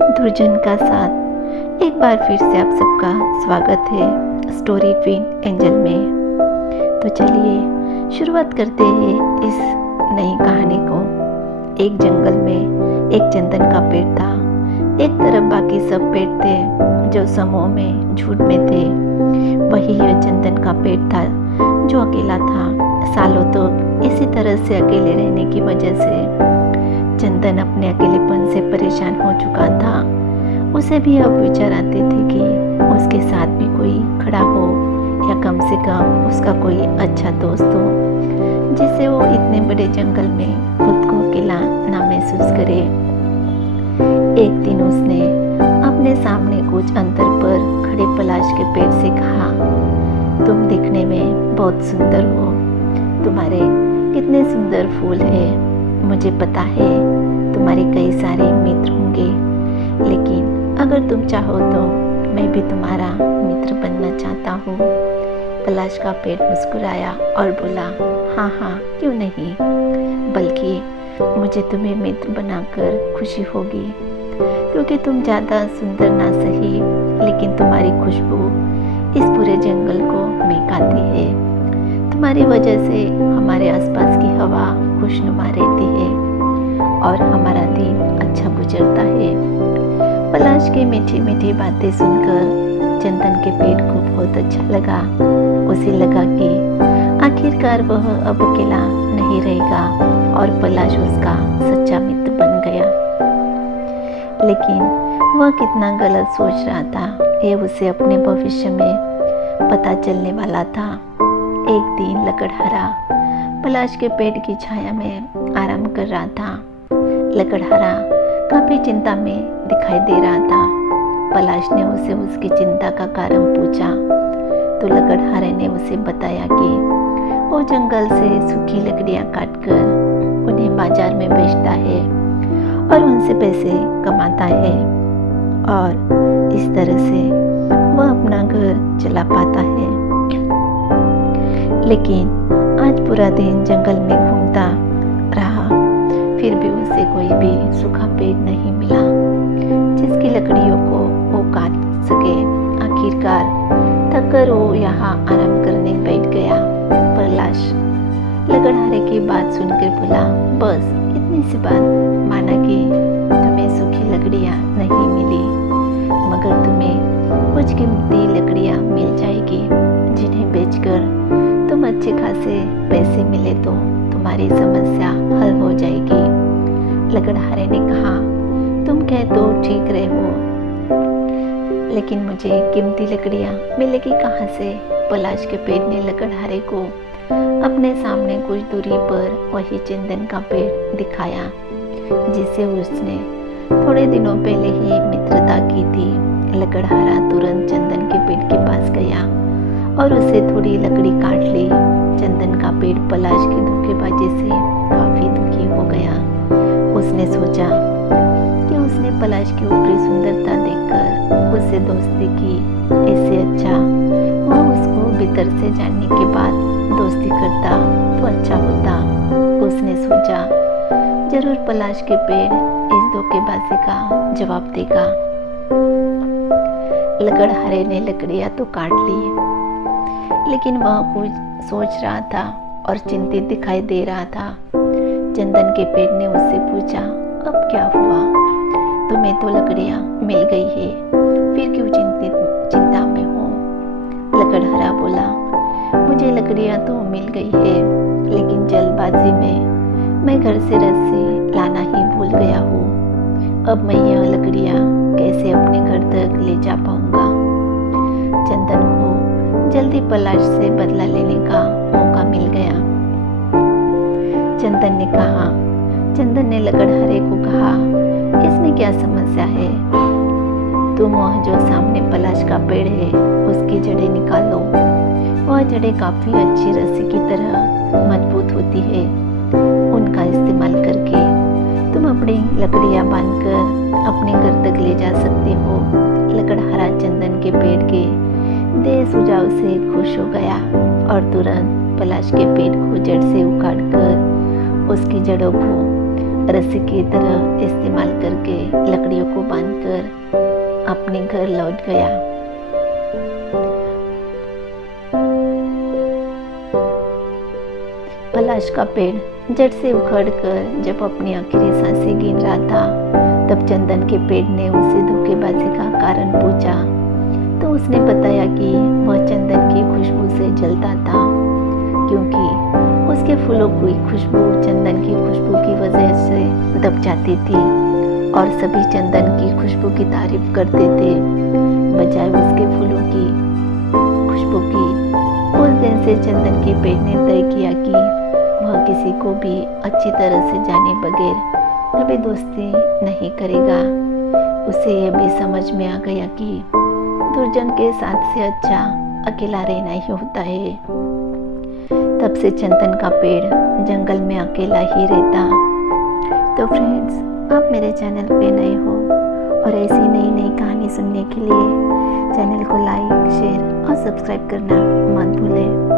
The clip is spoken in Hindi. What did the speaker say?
दुर्जन का साथ। एक बार फिर से आप सबका स्वागत है स्टोरी ट्विन एंजल में। तो चलिए शुरुआत करते हैं इस नई कहानी को। एक जंगल में एक चंदन का पेड़ था। एक तरफ बाकी सब पेड़ थे जो समूह में झुंड में थे। वही यह चंदन का पेड़ था जो अकेला था। सालों तक इसी तरह से अकेले रहने की वजह से चंदन अपने अकेलेपन से परेशान हो चुका था। उसे भी अब विचार आते थे कि उसके साथ भी कोई खड़ा हो या कम से कम उसका कोई अच्छा दोस्त हो जिससे वो इतने बड़े जंगल में खुद को अकेला ना महसूस करे। एक दिन उसने अपने सामने कुछ अंतर पर खड़े पलाश के पेड़ से कहा, तुम दिखने में बहुत सुंदर हो। तुम्हारे कितने सुंदर फूल है। मुझे पता है तुम्हारे कई सारे मित्र होंगे, लेकिन अगर तुम चाहो तो मैं भी तुम्हारा मित्र बनना चाहता हूँ। पलाश का पेड़ मुस्कुराया और बोला, हाँ हाँ क्यों नहीं, बल्कि मुझे तुम्हें मित्र बनाकर खुशी होगी, क्योंकि तुम ज़्यादा सुंदर ना सही, लेकिन तुम्हारी खुशबू इस पूरे जंगल को महकाती है। तुम्हारी वजह से हमारे आसपास की हवा खुशनुमा रहती है और हमारा दिन अच्छा गुजरता है। पलाश की मीठी मीठी बातें सुनकर चंदन के पेड़ को बहुत अच्छा लगा। उसे लगा कि आखिरकार वह अब अकेला नहीं रहेगा और पलाश उसका सच्चा मित्र बन गया। लेकिन वह कितना गलत सोच रहा था ये उसे अपने भविष्य में पता चलने वाला था। एक दिन लकड़हारा पलाश के पेड़ की छाया में आराम कर रहा था। लकड़हारा काफी चिंता में दिखाई दे रहा था। पलाश ने उसे उसकी चिंता का कारण पूछा तो लकड़हारे ने उसे बताया कि वो जंगल से सूखी लकड़ियां काटकर उन्हें बाजार में बेचता है और उनसे पैसे कमाता है और इस तरह से वह अपना घर चला पाता है। लेकिन आज पूरा दिन जंगल में घूमता रहा, फिर भी उसे कोई भी सूखा पेड़ नहीं मिला जिसकी लकड़ियों को वो काट सके। आखिरकार थककर वो यहाँ आराम करने बैठ गया। पलाश लकड़हारे की बात सुनकर बोला, बस इतनी सी बात, माना कि तुम्हें सूखी लकड़ियाँ नहीं मिली, मगर तुम्हें कुछ कीमती लकड़ियाँ मिल जाएगी जिन्हें बेचकर तुम अच्छे खासे पैसे मिले तो तुम्हारी समस्या हल हो जाएगी। लकड़हारे ने कहा, तुम कह तो ठीक रहे हो, लेकिन मुझे कीमती लकड़ियाँ मिलेगी कहाँ से? पलाश के पेड़ ने लकड़हारे को अपने सामने कुछ दूरी पर वही चंदन का पेड़ दिखाया जिससे उसने थोड़े दिनों पहले ही मित्रता की थी। लकड़हारा तुरंत चंदन के पेड़ के पास गया और उसे थोड़ी लकड़ी काट ली। चंदन का पेड़ पलाश की धोखेबाजी से काफी दुखी हो गया। उसने सोचा कि उसने पलाश की ऊपरी सुंदरता देखकर उससे दोस्ती की, इससे अच्छा वह उसको भीतर से जानने के बाद दोस्ती करता तो अच्छा होता। उसने सोचा जरूर पलाश के पेड़ इस धोखेबाजी का जवाब देगा। लकड़हारे ने लकड़ियां तो काट ली, लेकिन वह कुछ सोच रहा था और चिंतित दिखाई दे रहा था। चंदन के पेड़ ने उससे पूछा, अब क्या हुआ? तुम्हें तो लकड़ियां मिल गई है, फिर क्यों चिंता में हो? लकड़हारा बोला, मुझे लकड़ियां तो मिल गई है, लेकिन जल्दबाजी में मैं घर से रस्सी लाना ही भूल गया हूँ। अब मैं यह लकड़ियां कैसे अपने घर तक ले जा पाऊंगा? चंदन को जल्दी पलाश से बदला लेने का मौका मिल गया। चंदन ने लकड़हारे को कहा, इसमें क्या समस्या है? तुम वह जो सामने पलाश का पेड़ है उसकी जड़ें निकालो। वह जड़ें काफी अच्छी रस्सी की तरह मजबूत होती है। उनका इस्तेमाल करके तुम अपनी लकड़ियां बांधकर अपने घर तक ले जा सकते हो। लकड़हारा चंदन के पेड़ के दे सुझाव से खुश हो गया और तुरंत पलाश के पेड़ को जड़ से उखाड़कर उसकी जड़ों को रस्सी की तरह इस्तेमाल करके लकड़ियों को बांधकर अपने घर लौट गया। पलाश का पेड़ जड़ से उखड़कर जब अपनी आखिरी सांसें गिन रहा था, तब चंदन के पेड़ ने उसे धोखेबाजी का कारण पूछा। तो उसने बताया कि वह चंदन की खुशबू से जलता था, क्योंकि उसके फूलों की खुशबू चंदन की खुशबू की वजह से दब जाती थी और सभी चंदन की खुशबू की तारीफ करते थे बजाय उसके फूलों की खुशबू की। उस दिन से चंदन के पेड़ ने तय किया कि वह किसी को भी अच्छी तरह से जाने बगैर कभी दोस्ती नहीं करेगा। उसे यह भी समझ में आ गया कि दुर्जन के साथ से अच्छा अकेला रहना ही होता है। तब से चंदन का पेड़ जंगल में अकेला ही रहता। तो फ्रेंड्स, आप मेरे चैनल पे नए हो और ऐसी नई नई कहानी सुनने के लिए चैनल को लाइक, शेयर और सब्सक्राइब करना मत भूलें।